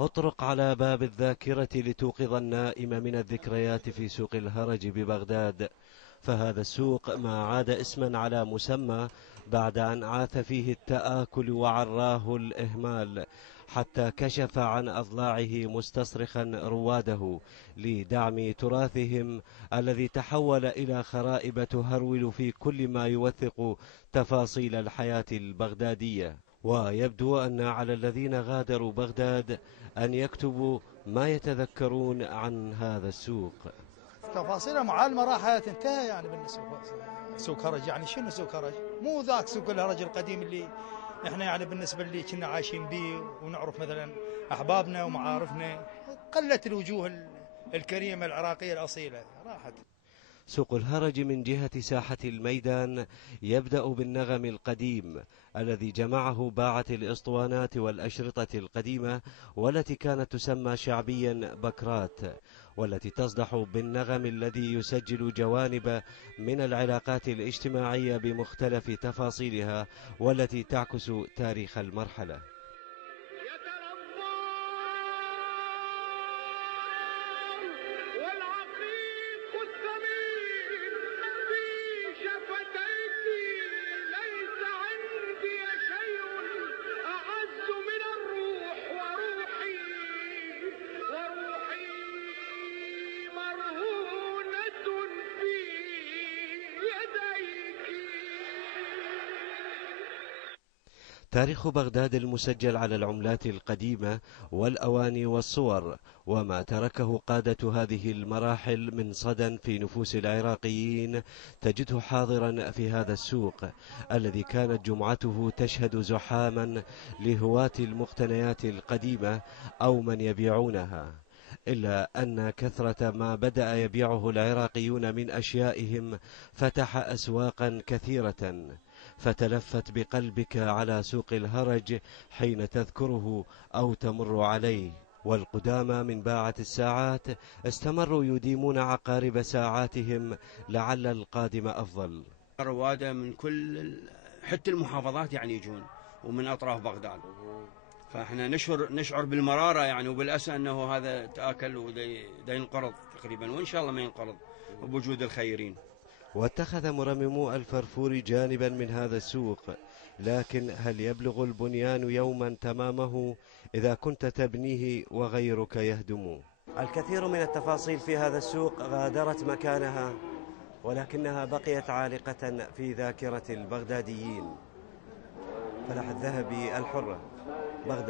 اطرق على باب الذاكرة لتوقظ النائم من الذكريات في سوق الهرج ببغداد، فهذا السوق ما عاد اسما على مسمى بعد أن عاث فيه التآكل وعراه الإهمال، حتى كشف عن أضلاعه مستصرخا رواده لدعم تراثهم الذي تحول إلى خرائب تهرول في كل ما يوثق تفاصيل الحياة البغدادية. ويبدو أن على الذين غادروا بغداد أن يكتبوا ما يتذكرون عن هذا السوق. تفاصيله مع المراحل تنتهي يعني بالنسبة سوق هرج. يعني شنو سوق هرج؟ مو ذاك سوق الهرج القديم اللي احنا يعني بالنسبة اللي كنا عايشين به ونعرف مثلا أحبابنا ومعارفنا. قلت الوجوه الكريمة العراقية الأصيلة، راحت. سوق الهرج من جهة ساحة الميدان يبدأ بالنغم القديم الذي جمعه باعة الإسطوانات والأشرطة القديمة، والتي كانت تسمى شعبيا بكرات، والتي تصدح بالنغم الذي يسجل جوانب من العلاقات الاجتماعية بمختلف تفاصيلها، والتي تعكس تاريخ المرحلة. تاريخ بغداد المسجل على العملات القديمة والأواني والصور، وما تركه قادة هذه المراحل من صدى في نفوس العراقيين تجده حاضرا في هذا السوق الذي كانت جمعته تشهد زحاما لهواة المقتنيات القديمة أو من يبيعونها، إلا أن كثرة ما بدأ يبيعه العراقيون من أشيائهم فتح أسواقا كثيرة، فتلفت بقلبك على سوق الهرج حين تذكره أو تمر عليه. والقدامى من باعة الساعات استمروا يديمون عقارب ساعاتهم لعل القادم أفضل. روادة من كل حتى المحافظات يعني يجون ومن أطراف بغداد، فاحنا نشعر بالمرارة يعني وبالأسى أنه هذا تآكل ودا ينقرض تقريبا، وإن شاء الله ما ينقرض بوجود الخيرين. واتخذ مرممو الفرفور جانبا من هذا السوق، لكن هل يبلغ البنيان يوما تمامه إذا كنت تبنيه وغيرك يهدم؟ الكثير من التفاصيل في هذا السوق غادرت مكانها، ولكنها بقيت عالقة في ذاكرة البغداديين. فلاح الذهبي، الحرة، بغداد.